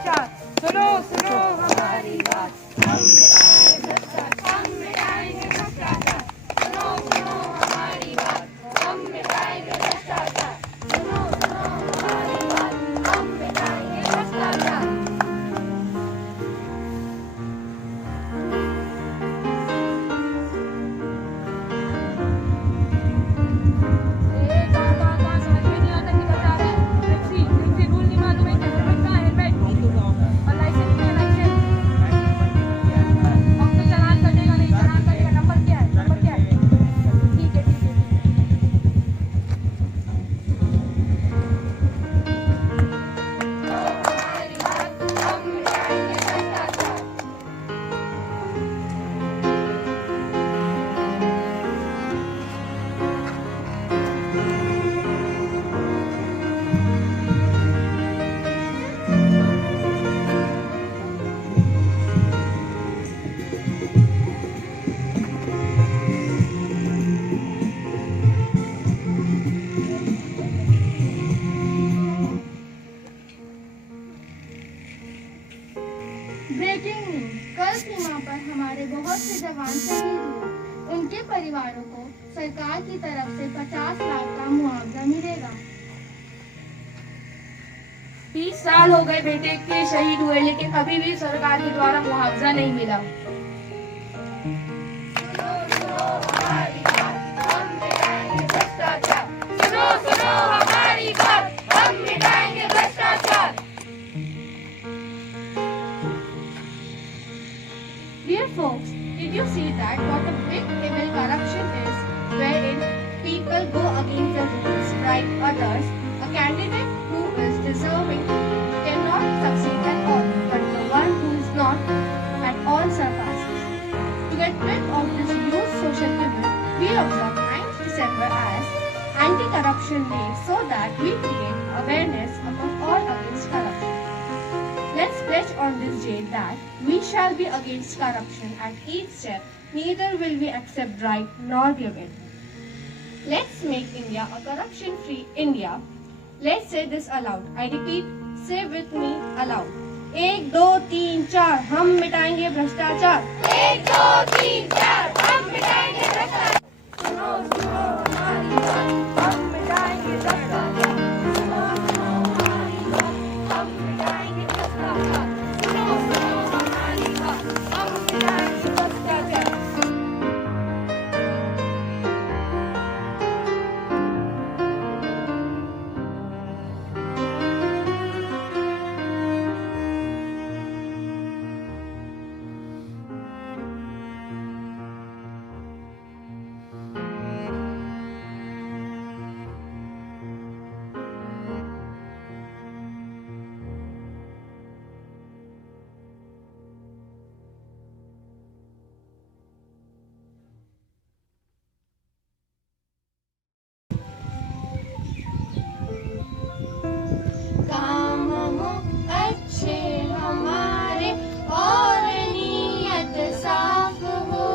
भ्रष्टाचार। सुनो सुनो हमारी बात, हम मिटाएंगे भ्रष्टाचार। सुनो सुनो हमारी बात, हम मिटाएंगे भ्रष्टाचार। सुनो सुनो हमारी बात, हम मिटाएंगे भ्रष्टाचार। ब्रेकिंग न्यूज, कल सीमा पर हमारे बहुत से जवान शहीद हुए। उनके परिवारों को सरकार की तरफ से 50 लाख का मुआवजा मिलेगा। 20 साल हो गए बेटे के शहीद हुए, लेकिन अभी भी सरकार के द्वारा मुआवजा नहीं मिला। सुनो सुनो हमारी बात, हम मिटाएंगे भ्रष्टाचार। सुनो सुनो हमारी बात, हम मिटाएंगे भ्रष्टाचार। Dear folks, did you see that what a big evil corruption is, wherein people go against the rules, bribe others? A candidate who is deserving cannot succeed at all, but the one who is not at all surpasses. To get rid of this huge social evil, we observe 9th December as Anti-Corruption Day so that we create awareness among all against corruption. Let's pledge on this day that we shall be against corruption at each step, neither will we accept bribe nor give it. Let's make India a corruption-free India. Let's say this aloud. I repeat, say with me aloud. 1 2 3 4 हम मिटाएंगे भ्रष्टाचार। 1 2 3 4 हम मिटाएंगे भ्रष्टाचार। सुनो सुनो हमारी बात, हम मिटाएंगे भ्रष्टाचार। सुनो सुनो हमारी बात, हम मिटाएंगे भ्रष्टाचार। सुनो सुनो हमारी बात, हम मिटाएंगे भ्रष्टाचार। काम हो अच्छे हमारे और नीयत साफ हो।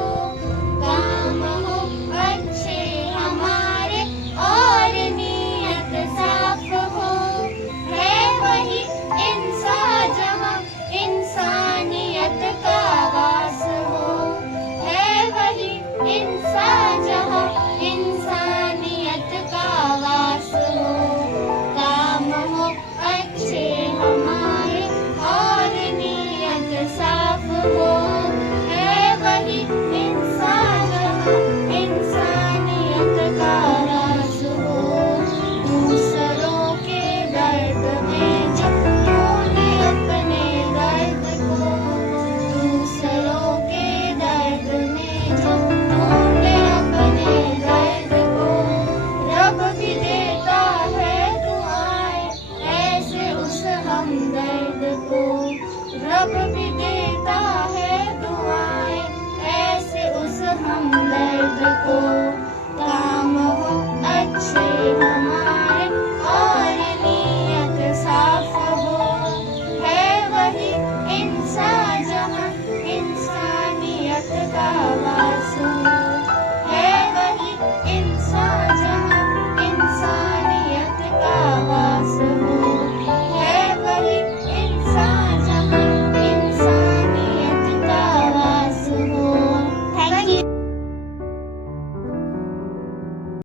काम हो अच्छे हमारे और नीयत साफ हो। है वही इंसान जहाँ इंसानियत का वास हो। है वही इंसान जहाँ इंसानियत का वास हो। काम हो अच्छे हमारे और नीयत साफ हो। है वही इंसान जहाँ इंसानियत का रास हो। दूसरों के दर्द में जो ढूंढे अपने दर्द को। दूसरों के दर्द में जो ढूंढे अपने दर्द को। रब भी देता है दुआएं ऐसे उस हमदर्द को। रब भी देता है दुआएं ऐसे उस हमदर्द को। काम हो अच्छे हमारे और नीयत साफ हो। है वही इंसान जहाँ इंसानियत का